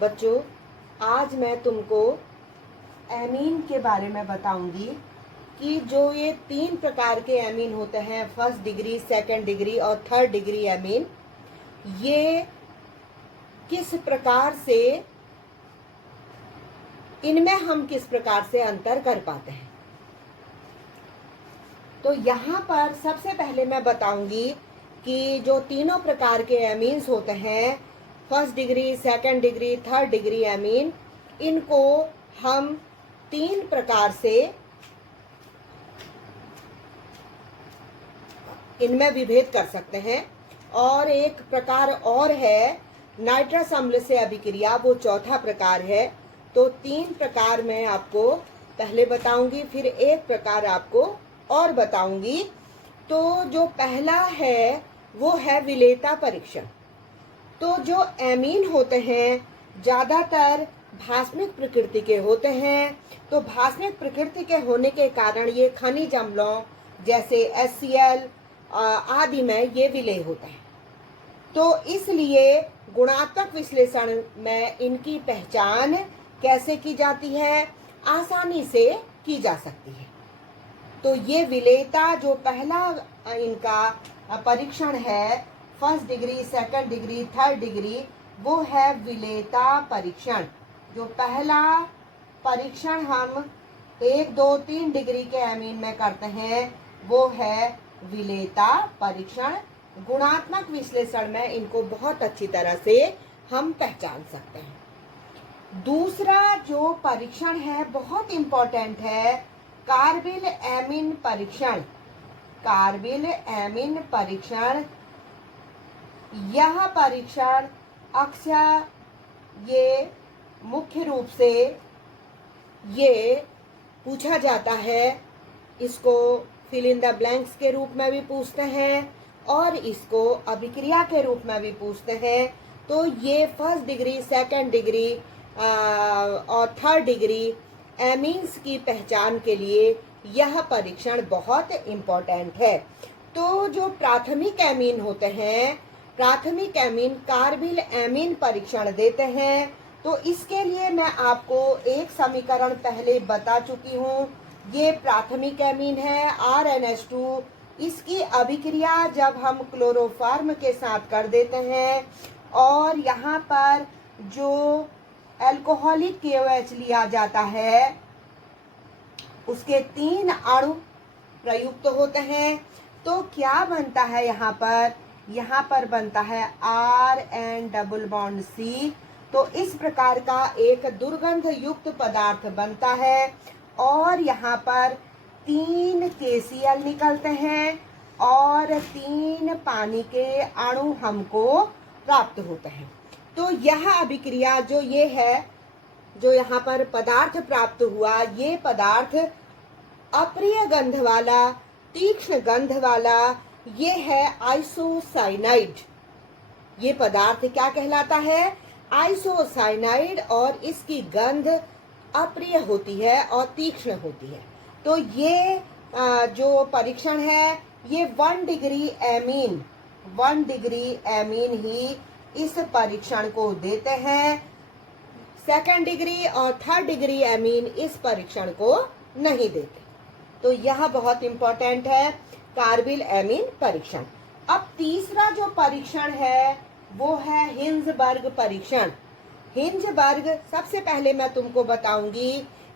बच्चों, आज मैं तुमको एमीन के बारे में बताऊंगी कि जो ये 3 प्रकार के एमीन होते हैं, फर्स्ट डिग्री, सेकंड डिग्री और थर्ड डिग्री एमीन, ये किस प्रकार से, इनमें हम किस प्रकार से अंतर कर पाते हैं। तो यहाँ पर सबसे पहले मैं बताऊंगी कि जो तीनों प्रकार के एमीन्स होते हैं, first degree, second degree, third degree amine, इनको हम 3 प्रकार से इनमें विभेद कर सकते हैं। और एक प्रकार और है नाइट्रस अम्ल से अभिक्रिया, वो चौथा प्रकार है। तो 3 प्रकार मैं आपको पहले बताऊंगी, फिर एक प्रकार आपको और बताऊंगी। तो जो पहला है वो है विलेयता परीक्षण। तो जो एमीन होते हैं ज़्यादातर भास्मिक प्रकृति के होते हैं। तो भास्मिक प्रकृति के होने के कारण ये खनिज अम्लों जैसे HCl आदि में ये विलेय होता है। तो इसलिए गुणात्मक विश्लेषण में इनकी पहचान कैसे की जाती है, आसानी से की जा सकती है। तो ये विलेयता जो पहला इनका परीक्षण है, first degree, second degree, third degree, वो है विलेयता परीक्षण। जो पहला परीक्षण हम 1, 2, 3 डिग्री के एमीन में करते हैं वो है विलेयता परीक्षण। गुणात्मक विश्लेषण में इनको बहुत अच्छी तरह से हम पहचान सकते हैं। दूसरा जो परीक्षण है बहुत इम्पोर्टेंट है, कार्बिल एमीन परीक्षण। कार्बिल एमीन परीक्षण, यह परीक्षण अक्सर ये मुख्य रूप से ये पूछा जाता है, इसको फिल इन द ब्लैंक्स के रूप में भी पूछते हैं और इसको अभिक्रिया के रूप में भी पूछते हैं। तो ये फर्स्ट डिग्री, सेकंड डिग्री और थर्ड डिग्री एमीन्स की पहचान के लिए यह परीक्षण बहुत इम्पोर्टेंट है। तो जो प्राथमिक एमीन होते हैं, प्राथमिक एमीन कार्बिल एमीन परीक्षण देते हैं। तो इसके लिए मैं आपको एक समीकरण पहले बता चुकी हूँ। ये प्राथमिक एमीन है RNH2। इसकी अभिक्रिया जब हम क्लोरोफॉर्म के साथ कर देते हैं और यहाँ पर जो एल्कोहलिक KOH लिया जाता है, उसके 3 अणु प्रयुक्त होते हैं। तो क्या बनता है यहाँ पर बनता है RN डबल बॉन्ड C। तो इस प्रकार का एक दुर्गंध युक्त पदार्थ बनता है और यहाँ पर 3 KCl निकलते हैं और 3 पानी के अणु हमको प्राप्त होते हैं। तो यह अभिक्रिया जो ये है, जो यहाँ पर पदार्थ प्राप्त हुआ, ये पदार्थ अप्रिय गंध वाला, तीक्ष्ण गंध वाला, ये है आइसोसाइनाइड। ये पदार्थ क्या कहलाता है? आइसोसाइनाइड। और इसकी गंध अप्रिय होती है और तीक्ष्ण होती है। तो ये जो परीक्षण है ये 1 डिग्री एमीन ही इस परीक्षण को देते हैं। सेकंड डिग्री और थर्ड डिग्री एमीन इस परीक्षण को नहीं देते। तो यह बहुत इंपॉर्टेंट है, कार्बिल एमीन परीक्षण। अब तीसरा जो परीक्षण है वो है हिंजबर्ग परीक्षण। हिंजबर्ग, सबसे पहले मैं तुमको बताऊंगी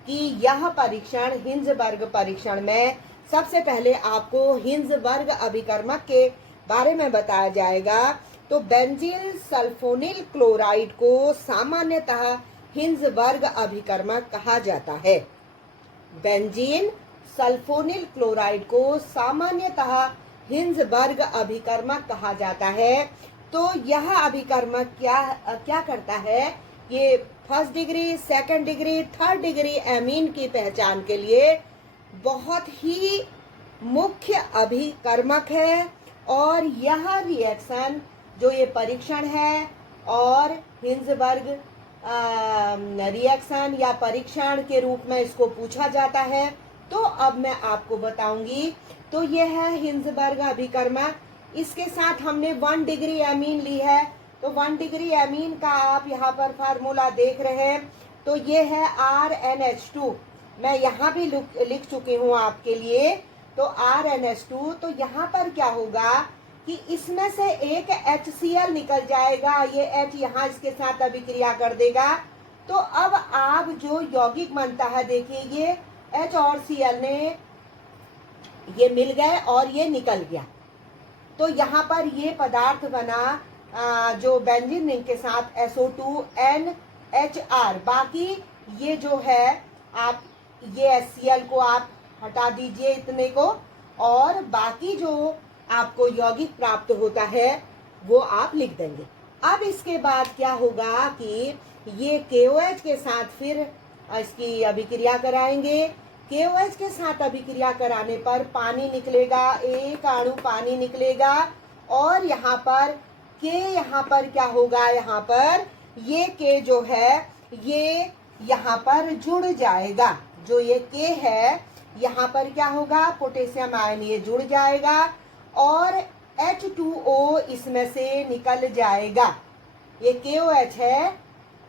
कि यह परीक्षण, हिंजबर्ग परीक्षण में सबसे पहले आपको हिंजबर्ग अभिकर्मक के बारे में बताया जाएगा। तो बेंजील सल्फोनिल क्लोराइड को सामान्यतः हिंजबर्ग अभिकर्मक कहा जाता है। बेंजीन सल्फोनिल क्लोराइड को सामान्यतः हिंजबर्ग अभिकर्मक कहा जाता है। तो यह अभिकर्मक क्या करता है? ये first degree, second degree, third degree amine की पहचान के लिए बहुत ही मुख्य अभिकर्मक है। और यह रिएक्शन, जो ये परीक्षण है और हिंजबर्ग रिएक्शन या परीक्षण के रूप में इसको पूछा जाता है। तो अब मैं आपको बताऊंगी तो ये है हिंजबर्ग अभिकर्मक। इसके साथ हमने 1 डिग्री एमीन ली है, तो 1 डिग्री एमीन का आप यहाँ पर फार्मूला देख रहे हैं, तो ये है RnH2। मैं यहाँ भी लिख चुकी हूँ आपके लिए। तो RnH2, तो यहाँ पर क्या होगा कि इसमें से एक HCl निकल जाएगा, ये H यहाँ इसके साथ अभिक्रिया कर देगा। तो अब आप जो यौगिक बनता है, देखिए ये H और Cl ने ये मिल गए और ये निकल गया। तो यहाँ पर ये पदार्थ बना जो बेंजीन रिंग के साथ SO2NHR। बाकी ये जो है आप ये HCl को आप हटा दीजिए इतने को, और बाकी जो आपको यौगिक प्राप्त होता है वो आप लिख देंगे। अब इसके बाद क्या होगा कि ये KOH के साथ फिर इसकी अभिक्रिया कराएंगे। KOH के साथ अभिक्रिया कराने पर पानी निकलेगा, एक अणु पानी निकलेगा, और यहाँ पर K यहाँ पर क्या होगा, यहाँ पर ये K जो है ये यहाँ पर जुड़ जाएगा। जो ये K है यहाँ पर क्या होगा, पोटेशियम आयन ये जुड़ जाएगा और H2O इसमें से निकल जाएगा। ये KOH है,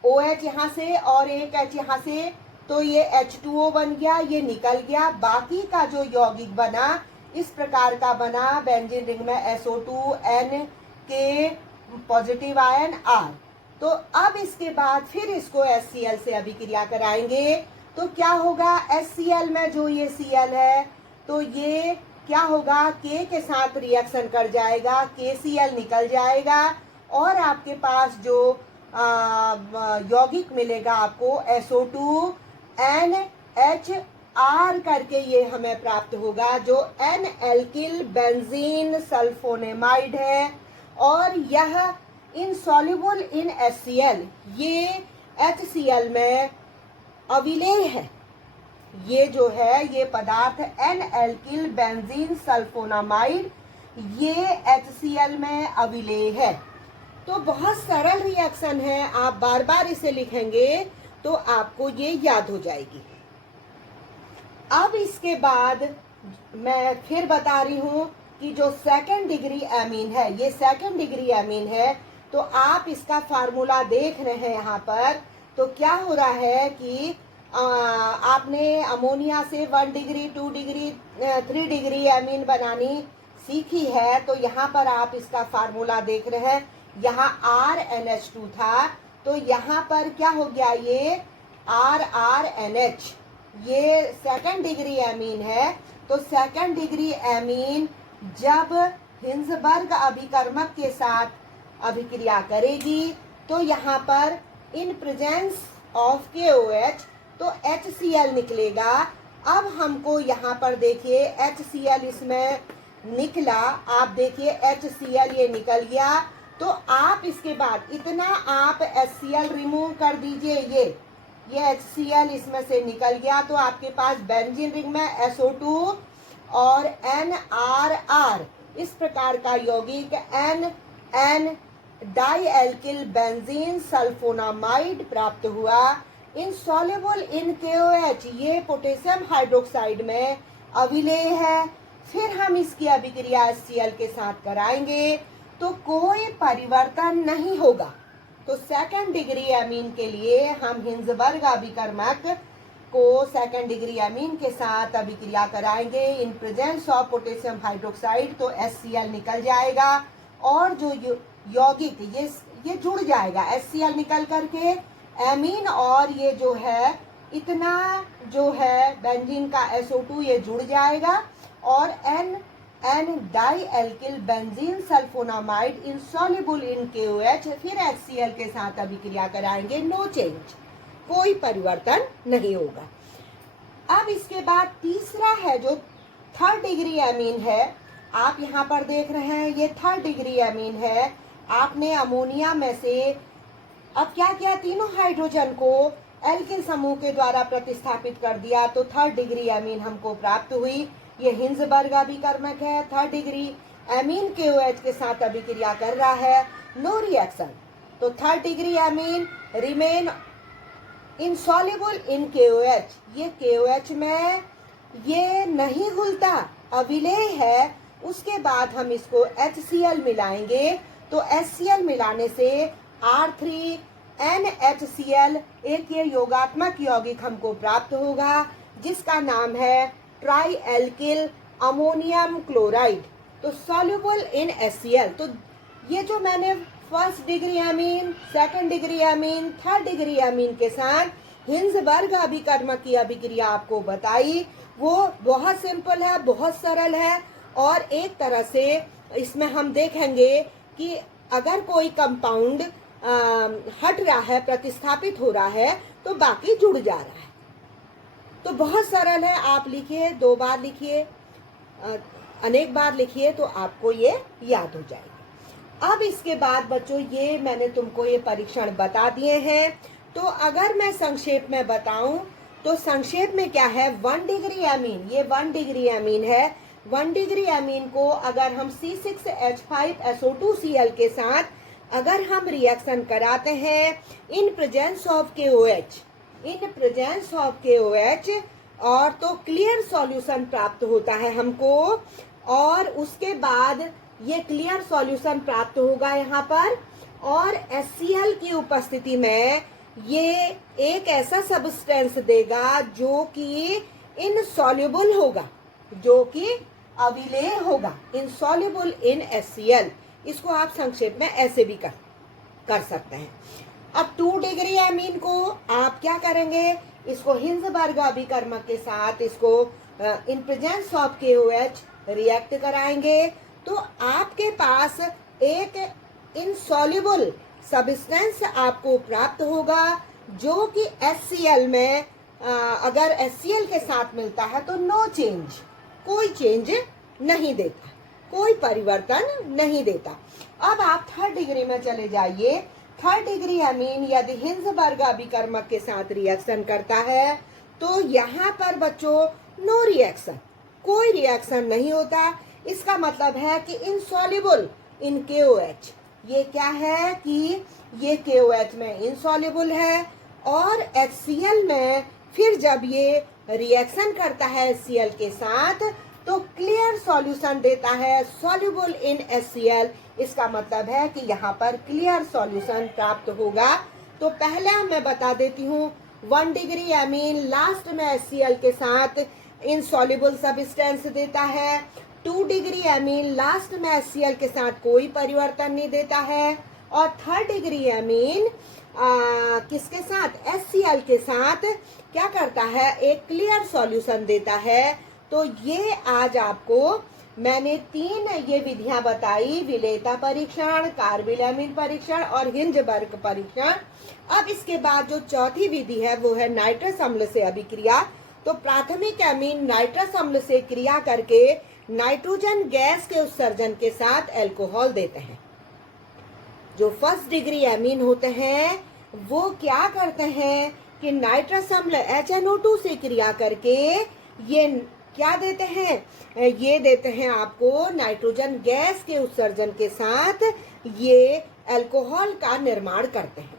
OH यहाँ से और एक H यहाँ से, तो ये H2O बन गया, ये निकल गया। बाकी का जो यौगिक बना इस प्रकार का बना बेंजीन रिंग में SO2N के पॉजिटिव आयन R। तो अब इसके बाद फिर इसको HCl से अभिक्रिया कराएंगे, तो क्या होगा, HCl में जो ये Cl है तो ये क्या होगा, K के साथ रिएक्शन कर जाएगा, KCl निकल जाएगा, और आपके पास जो यौगिक मिलेगा आपको SO2NHR करके ये हमें प्राप्त होगा, जो N एल्किल बेंजीन सल्फोनेमाइड है, और यह इनसॉल्युबल इन HCl, ये HCl में अविलेय है। ये जो है ये पदार्थ N एल्किल बेंजीन सल्फोनामाइड ये HCl में अविलेय है। तो बहुत सरल रिएक्शन है, आप बार बार इसे लिखेंगे तो आपको ये याद हो जाएगी। अब इसके बाद मैं फिर बता रही हूँ कि जो सेकंड डिग्री एमीन है, ये सेकंड डिग्री एमीन है, तो आप इसका फार्मूला देख रहे हैं यहाँ पर। तो क्या हो रहा है कि आपने अमोनिया से 1 डिग्री 2 डिग्री 3 डिग्री एमीन बनानी सीखी है, तो यहाँ पर आप इसका फार्मूला देख रहे हैं। यहाँ RnH2 था, तो यहाँ पर क्या हो गया, ये RRNH, ये सेकंड डिग्री एमीन है। तो सेकंड डिग्री एमीन जब हिंजबर्ग अभिकर्मक के साथ अभिक्रिया करेगी तो यहाँ पर इन प्रेजेंस ऑफ KOH तो HCl निकलेगा। अब हमको यहाँ पर देखिए HCl इसमें निकला, आप देखिए HCl ये निकल गया। तो आप इसके बाद इतना आप HCl रिमूव कर दीजिए, ये HCl इसमें से निकल गया, तो आपके पास बेंजीन रिंग में SO2 और NRR इस प्रकार का यौगिक N डाइएल्किल बेंजीन सल्फोनामाइड प्राप्त हुआ। इनसॉल्युबल इन KOH, ये पोटेशियम हाइड्रोक्साइड में अविलेय है। फिर हम इसकी अभिक्रिया HCl के साथ कराएंगे तो कोई परिवर्तन नहीं होगा। तो सेकंड डिग्री एमीन के लिए हम हिंजबर्ग अभिकर्मक को सेकंड डिग्री एमीन के साथ अभिक्रिया कराएंगे in presence of potassium hydroxide, तो HCl निकल जाएगा और जो यौगिक ये जुड़ जाएगा, HCl निकल करके एमीन और ये जो है इतना जो है बेंजीन का SO2 ये जुड़ जाएगा और N dialkyl benzene sulphonamide insoluble in KOH, फिर HCl के साथ अभिक्रिया कराएंगे, नो चेंज, कोई परिवर्तन नहीं होगा। अब इसके बाद तीसरा है जो थर्ड डिग्री एमीन है, आप यहाँ पर देख रहे हैं ये थर्ड डिग्री एमीन है। आपने अमोनिया में से अब क्या किया, तीनों हाइड्रोजन को एल्किल समूह के द्वारा प्रतिस्थापित कर दिया, तो थर्ड डिग्री एमीन हमको प्राप्त हुई। ये हिंजबर्ग अभिकर्मक है, थर्ड डिग्री एमीन KOH के साथ अभिक्रिया कर रहा है, नो रिएक्शन। तो third degree amine remain insoluble in KOH, ये KOH में ये नहीं घुलता, अविलेय है, उसके बाद हम इसको HCl मिलाएंगे तो HCl मिलाने से R3NHCl एक ये योगात्मक यौगिक हमको प्राप्त होगा जिसका नाम है ट्राई एल्किल अमोनियम क्लोराइड। तो सॉल्युबल इन HCl। तो ये जो मैंने first degree amine, second degree amine, third degree amine के साथ हिंजबर्ग अभिकर्मक की अभिक्रिया आपको बताई, वो बहुत सिंपल है, बहुत सरल है। और एक तरह से इसमें हम देखेंगे कि अगर कोई कंपाउंड हट रहा है, प्रतिस्थापित हो रहा है, तो बाकी जुड़ जा रहा है। तो बहुत सरल है। आप लिखिए, 2 बार लिखिए, अनेक बार लिखिए तो आपको ये याद हो जाएगा। अब इसके बाद बच्चों ये मैंने तुमको ये परीक्षण बता दिए हैं। तो अगर मैं संक्षेप में बताऊं तो संक्षेप में क्या है, 1 डिग्री अमीन, ये 1 डिग्री अमीन है। 1 डिग्री अमीन को अगर हम C6H5SO2Cl के साथ अगर हम रिएक्शन कराते हैं इन प्रेजेंस ऑफ KOH, और तो क्लियर सॉल्यूशन प्राप्त होता है हमको। और उसके बाद ये क्लियर सॉल्यूशन प्राप्त होगा यहाँ पर, और HCl की उपस्थिति में ये एक ऐसा सब्सटेंस देगा जो कि इनसॉल्युबल होगा, जो कि अविलेय होगा, इनसॉल्युबल इन HCl। इसको आप संक्षेप में ऐसे भी कर सकते हैं। अब 2 डिग्री अमीन को आप क्या करेंगे, इसको हिंजबर्ग अभिकर्मक के साथ इसको in presence of KOH react कराएंगे तो आपके पास एक इनसॉल्युबल सब्सटेंस आपको प्राप्त होगा जो कि HCl में अगर HCl के साथ मिलता है तो नो चेंज, कोई चेंज नहीं देता, कोई परिवर्तन नहीं देता। अब आप 3rd डिग्री में चले जाइए। 3rd डिग्री अमीन यदि हिंजबर्ग अभिकर्मक के साथ रिएक्शन करता है तो यहाँ पर बच्चों नो रिएक्शन, कोई रिएक्शन नहीं होता। इसका मतलब है कि इनसॉल्युबल इन KOH, ये क्या है कि ये KOH में इनसॉल्युबल है, और HCl में फिर जब ये रिएक्शन करता है HCl के साथ तो क्लियर सॉल्यूशन देता है, सॉल्युबल इन HCl। इसका मतलब है कि यहाँ पर क्लियर सॉल्यूशन प्राप्त होगा। तो पहले मैं बता देती हूँ, 1 डिग्री अमीन लास्ट में HCl के साथ इनसॉल्युबल सब्सटेंस देता है। 2 डिग्री अमीन लास्ट में HCl के साथ कोई परिवर्तन नहीं देता है, और 3rd डिग्री अमीन किसके साथ, HCl के साथ क्या करता है, एक क्लियर सॉल्यूशन देता है। तो ये आज आपको मैंने 3 ये विधियां बताई, विलेयता परीक्षण, कार्बिल अमीन परीक्षण और हिंजबर्ग परीक्षण। अब इसके बाद जो चौथी विधि है वो है नाइट्रस अम्ल से अभिक्रिया। तो प्राथमिक अमीन नाइट्रस अम्ल से क्रिया करके नाइट्रोजन गैस के उत्सर्जन के साथ अल्कोहल देते हैं। जो फर्स्ट डिग्री अमीन होते हैं वो क्या करते हैं कि नाइट्रस अम्ल HNO2 से क्रिया करके ये क्या देते हैं, ये देते हैं आपको नाइट्रोजन गैस के उत्सर्जन के साथ ये अल्कोहल का निर्माण करते हैं।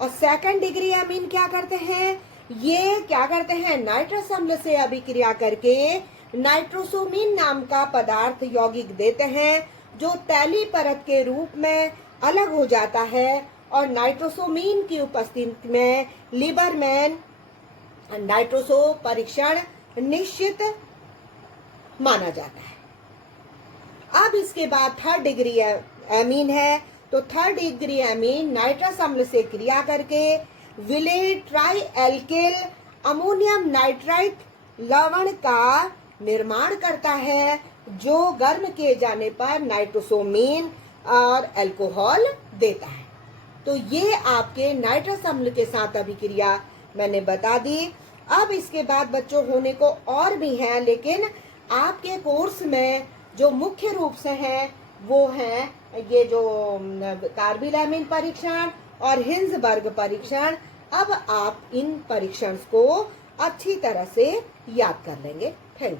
और 2nd डिग्री अमीन क्या करते हैं, ये क्या करते हैं, नाइट्रस अम्ल से अभिक्रिया करके नाइट्रोसोमीन नाम का पदार्थ यौगिक देते हैं जो तैलीय परत के रूप में अलग हो जाता है, और नाइट्रोसोमीन की उपस्थिति में लिबरमैन नाइट्रोसो परीक्षण निश्चित माना जाता है। अब इसके बाद 3rd डिग्री अमीन है। तो 3rd डिग्री अमीन नाइट्रस अम्ल से क्रिया करके विलेय ट्राई एल्किल अमोनियम नाइट्राइट लवण का निर्माण करता है जो गर्म किए जाने पर नाइट्रोसोमीन और अल्कोहल देता है। तो ये आपके नाइट्रस अम्ल के साथ अभिक्रिया मैंने बता दी। अब इसके बाद बच्चों होने को और भी हैं, लेकिन आपके कोर्स में जो मुख्य रूप से हैं वो हैं ये जो कार्बिल अमीन परीक्षण और हिंजबर्ग परीक्षण। अब आप इन परीक्षण को अच्छी तरह से याद कर लेंगे। Thank you.